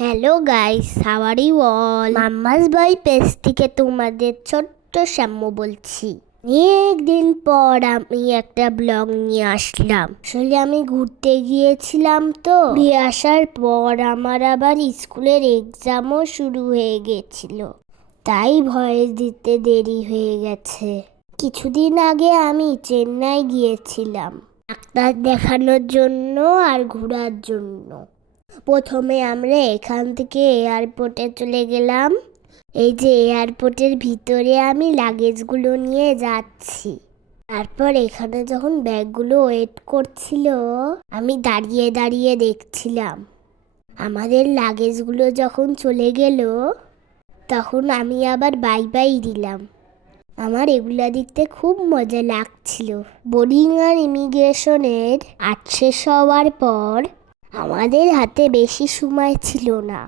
Hello guys, how are you all? Mamma's boy page থেকে তোমাদের ছোট্ট শ্যাম্য বলছি। অনেক দিন পর আমি একটা ব্লগ নিয়ে আসলাম। আসলে আমি ঘুরতে গিয়েছিলাম, তো ঘুরে আসার পর আমার আবার স্কুলের এক্সামও শুরু হয়ে গেছিল, তাই ভয়েস দিতে দেরি হয়ে গেছে। কিছুদিন আগে আমি চেন্নাই গিয়েছিলাম ডাক্তার দেখানোর জন্য আর ঘোরার জন্য। প্রথমে আমরা এখান থেকে এয়ারপোর্টে চলে গেলাম। এই যে এয়ারপোর্টের ভিতরে আমি লাগেজগুলো নিয়ে যাচ্ছি। তারপর এখানে যখন ব্যাগগুলো ওয়েট করছিল, আমি দাঁড়িয়ে দাঁড়িয়ে দেখছিলাম। আমাদের লাগেজগুলো যখন চলে গেল, তখন আমি আবার বাই বাই দিলাম। আমার এগুলা দেখতে খুব মজা লাগছিল। বোর্ডিং আর ইমিগ্রেশনের শেষ হওয়ার পর আমাদের হাতে বেশি সময় ছিল না,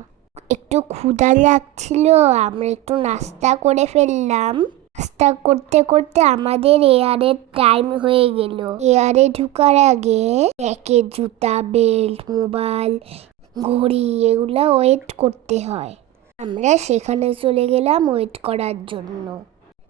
একটু ক্ষুধা লাগছিল। আমরা একটু নাস্তা করে ফেললাম। নাস্তা করতে করতে আমাদের এয়ারের টাইম হয়ে গেল। এয়ারে ঢুকার আগে প্যাকেট, জুতা, বেল্ট, মোবাইল, ঘড়ি এগুলা ওয়েট করতে হয়। আমরা সেখানে চলে গেলাম ওয়েট করার জন্য।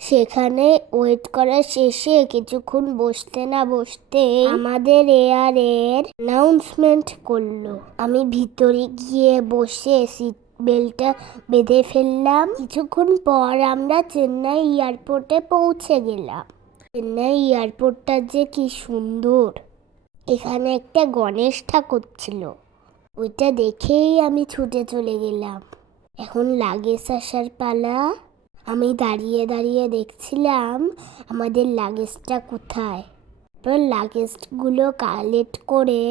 সেখানে ওয়েট করার শেষে কিছুক্ষণ বসতে না বসতে আমাদের এয়ারের অ্যানাউন্সমেন্ট করলো। আমি ভিতরে গিয়ে বসে সিট বেল্টটা বেঁধে ফেললাম। কিছুক্ষণ পর আমরা চেন্নাই এয়ারপোর্টে পৌঁছে গেলাম। চেন্নাই এয়ারপোর্টটা যে কি সুন্দর! এখানে একটা গণেশ ঠাকুর ছিল, ওইটা দেখেই আমি ছুটে চলে গেলাম। এখন লাগেজ আসার পালা। আমি দাঁড়িয়ে দাঁড়িয়ে দেখছিলাম আমাদের লাগেজটা কোথায়। তারপর লাগেজগুলো কালেক্ট করে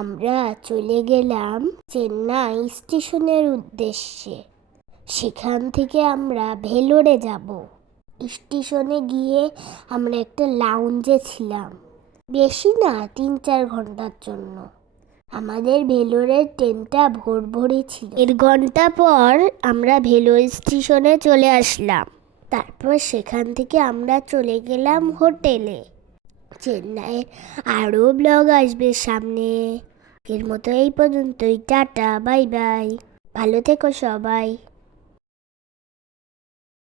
আমরা চলে গেলাম চেন্নাই স্টেশনের উদ্দেশ্যে। সেখান থেকে আমরা ভেলোরে যাব। স্টেশনে গিয়ে আমরা একটা লাউঞ্জে ছিলাম, বেশি না 3-4 ঘন্টার জন্য। আমাদের ভেলোরের ট্রেনটা ভোর ভোরই ছিল। 1 ঘন্টা পর আমরা ভেলোর স্টেশনে চলে আসলাম। তারপর সেখান থেকে আমরা চলে গেলাম হোটেলে। চেন্নাইয়ের আরও ব্লগ আসবে সামনে। এর মতো এই পর্যন্তই। টাটা, বাই বাই, ভালো থেকো সবাই।